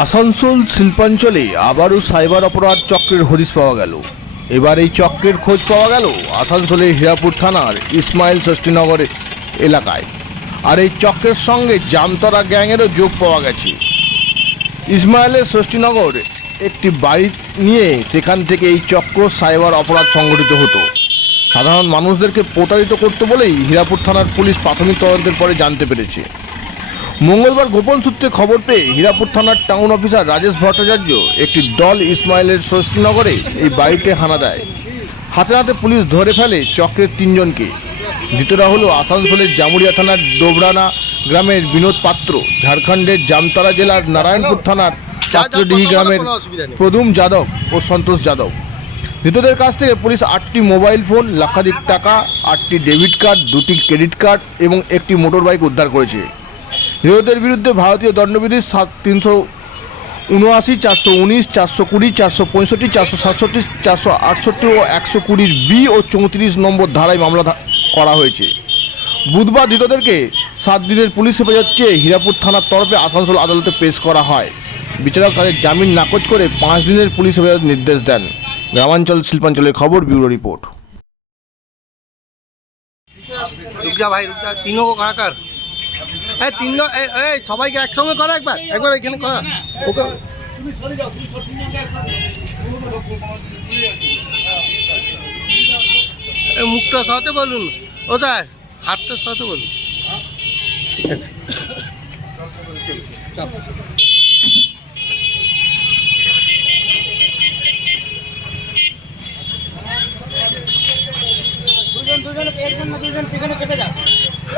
আসানসোল শিল্পাঞ্চলে আবারও সাইবার অপরাধ চক্রের হদিশ পাওয়া গেল। এবার এই চক্রের খোঁজ পাওয়া গেল আসানসোলের হীরাপুর থানার ইসমাইল ষষ্ঠীনগর এলাকায়। আর এই চক্রের সঙ্গে জামতরা গ্যাংয়েরও যোগ পাওয়া গেছে। ইসমাইলের ষষ্ঠীনগর একটি বাড়ি নিয়ে সেখান থেকে এই চক্র সাইবার অপরাধ সংগঠিত হতো। সাধারণ মানুষদেরকে প্রতারিত করতে বলেই হীরাপুর থানার পুলিশ প্রাথমিক তদন্তের পরে জানতে পেরেছে। মঙ্গলবার গোপন সূত্রে খবর পেয়ে হীরাপুর থানার টাউন অফিসার রাজেশ ভট্টাচার্য একটি দল ইসমাইলের ষষ্ঠীনগরে এই বাড়িতে হানা দেয়। হাতে হাতে পুলিশ ধরে ফেলে চক্রের তিনজনকে। ধৃতরা হলো আসানসোলের জামুরিয়া থানার ডোবরানা গ্রামের বিনোদ পাত্র, ঝাড়খণ্ডের জামতারা জেলার নারায়ণপুর থানার পাত্রডিহি গ্রামের প্রদুম যাদব ও সন্তোষ যাদব। ধৃতদের কাছ থেকে পুলিশ আটটি মোবাইল ফোন লাখাধিক টাকা, আটটি ডেবিট কার্ড, দুটি ক্রেডিট কার্ড এবং একটি মোটর বাইক উদ্ধার করেছে। ধৃতদের বিরুদ্ধে ভারতীয় দণ্ডবিধির সাত তিনশো উনআশি চারশো উনিশ চারশো কুড়ি চারশো পঁয়ষট্টি চারশো সাতষট্টি চারশো আটষট্টি ও একশো কুড়ির বি ও চৌত্রিশ নম্বর ধারায় মামলা ধা- করা হয়েছে বুধবার ধৃতদেরকে সাত দিনের পুলিশ হেফাজত চেয়ে হীরাপুর থানার তরফে আসানসোল আদালতে পেশ করা হয় বিচারক তাদের জামিন নাকচ করে পাঁচ দিনের পুলিশ হেফাজত নির্দেশ দেন গ্রামাঞ্চল শিল্পাঞ্চলের খবর ব্যুরো রিপোর্ট रुक जा भाई रुक जा तीनों को खड़ा कर হ্যাঁ তিন এই সবাইকে একসঙ্গে করো একবার একবার এখানে করো। ওকে। মুখটা সহতে বলুন। ও স্যার হাতটা সহতে বলুন। ঠিক দুজন দুজন একজন দুজন পিছনে কেটে যাও